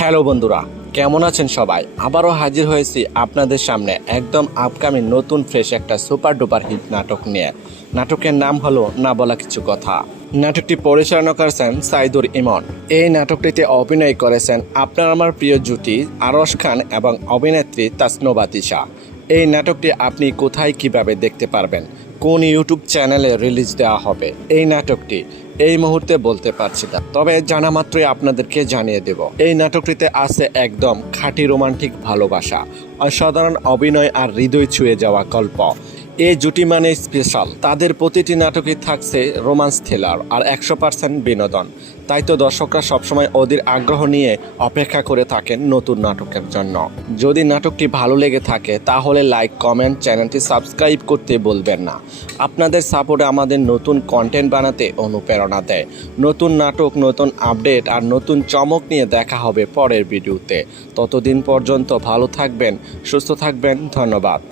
Hello বন্ধুরা, কেমন আছেন সবাই? আবারও হাজির হয়েছি আপনাদের সামনে একদম আপকামিং নতুন ফ্রেশ একটা সুপার ডুপার হিট নাটক নিয়ে। নাটকের নাম হলো না বলা কিছু কথা। নাটকটি পরিচালনা করেছেন সাইদুর ইমন। এই নাটকটিতে অভিনয় করেছেন আপনার আমার প্রিয় জুটি আরশ খান এবং অভিনেত্রী তাসনুভা তিশা। এই নাটকটি আপনি কোথায় কিভাবে দেখতে পারবেন, কোন ইউটিউব চ্যানেলে রিলিজ দেওয়া হবে এই নাটকটি এই মুহূর্তে বলতে পারছি না, তবে জানা মাত্রই আপনাদেরকে জানিয়ে দেব। এই নাটকটিতে আছে একদম খাঁটি রোমান্টিক ভালোবাসা, অসাধারণ অভিনয় আর হৃদয় ছুঁয়ে যাওয়া গল্প। এই জুটি মানে স্পেশাল, তাদের প্রতিটি নাটকই থাকছে রোমান্স থ্রিলার আর 100% বিনোদন। তাই তো দর্শকরা সবসময় অধীর আগ্রহ নিয়ে অপেক্ষা করে থাকেন নতুন নাটকের জন্য। যদি নাটকটি ভালো লেগে থাকে তাহলে লাইক, কমেন্ট, চ্যানেলটি সাবস্ক্রাইব করতে বলবেন না। আপনাদের সাপোর্টে আমাদের নতুন কন্টেন্ট বানাতে অনুপ্রেরণা দেয়। নতুন নাটক, নতুন আপডেট আর নতুন চমক নিয়ে দেখা হবে পরের ভিডিওতে। ততদিন পর্যন্ত ভালো থাকবেন, সুস্থ থাকবেন। ধন্যবাদ।